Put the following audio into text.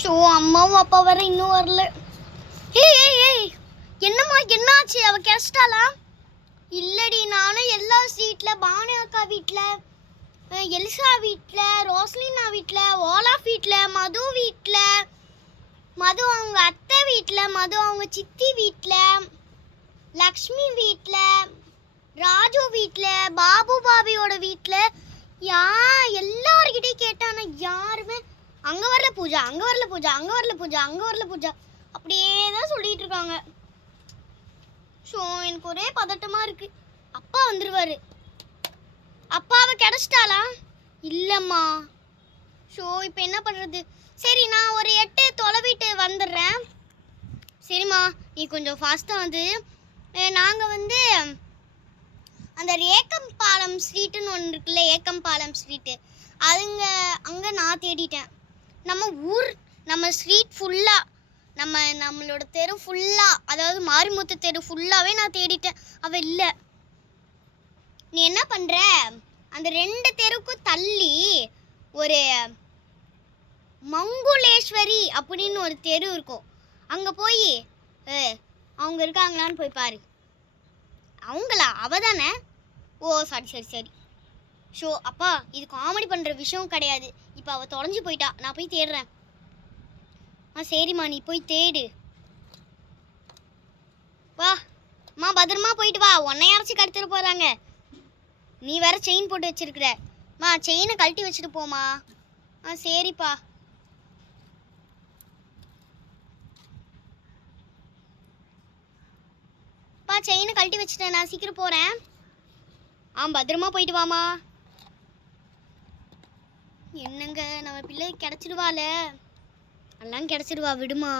Show அம்மாவும் அப்பா வர இன்னும் வரல. ஏய் ஏய் ஏய் என்னம்மா என்னாச்சு? அவ கிடச்சிட்டாளா? இல்லடி, நானும் எல்லா வீட்டில், பானு அக்கா வீட்டில், எலிசா வீட்டில், ரோஸ்லினா வீட்டில், ஓலாஃப் வீட்டில், மது வீட்டில், மது அவங்க அத்தை வீட்டில், மது அவங்க சித்தி வீட்டில், லக்ஷ்மி வீட்டில், ராஜு வீட்டில், பாபு பாபியோட வீட்டில், எல்லார்கிட்டையும் கேட்டானா யாருமே அங்கே வரல பூஜா, அங்கே வரல பூஜா, அங்கே வரல பூஜா, அங்கே வரல பூஜா அப்படியே தான் சொல்லிட்டு இருக்காங்க. ஸோ எனக்கு ஒரே பதட்டமாக இருக்கு. அப்பா வந்துடுவார். அப்பாவை கிடச்சிட்டாளா? இல்லைம்மா. ஸோ இப்போ என்ன பண்ணுறது? சரி, நான் ஒரு 8 தொலைவிட்டு வந்துடுறேன். சரிம்மா, நீ கொஞ்சம் ஃபாஸ்ட்டாக வந்து, நாங்கள் வந்து அந்த ஏக்கம்பாலம் ஸ்ட்ரீட்டுன்னு ஒன்று இருக்குல்ல, ஏக்கம்பாலம் ஸ்ட்ரீட்டு, அங்கே நான் தேடிட்டேன். நம்ம ஊர், நம்ம ஸ்ட்ரீட் ஃபுல்லாக, நம்மளோட தெரு ஃபுல்லாக, அதாவது மாரிமுத்து தெரு ஃபுல்லாகவே நான் தேடிட்டேன். அவள் இல்லை. நீ என்ன பண்ணுற, அந்த 2 தெருக்கும் தள்ளி ஒரு மங்குலேஸ்வரி அப்படின்னு ஒரு தெரு இருக்கும். அங்கே போய் அவங்க இருக்காங்களான்னு போய் பாரு. அவங்களா? அவ தானே? ஓ சரி சரி சரி. ஷோ அப்பா, இது காமெடி பண்ணுற விஷயம் கிடையாது. இப்போ அவள் தொலைஞ்சு போயிட்டா, நான் போய் தேடுறேன். சரிம்மா, நீ போய் தேடு. வா அம்மா, பத்திரமா போயிட்டு வா. உன்னை யாராச்சும் கடத்திட்டு போகிறாங்க. நீ வேற செயின் போட்டு வச்சிருக்கிற. செயினை கழட்டி வச்சுட்டு போமா. சரிப்பா. செயினை கழட்டி வச்சுட்டேன், நான் சீக்கிரம் போகிறேன். பத்திரமா போயிட்டு வாமா. என்னங்க, நம்ம பிள்ளை கிடச்சிடுவாள? எல்லாம் கிடச்சிடுவா, விடுமா.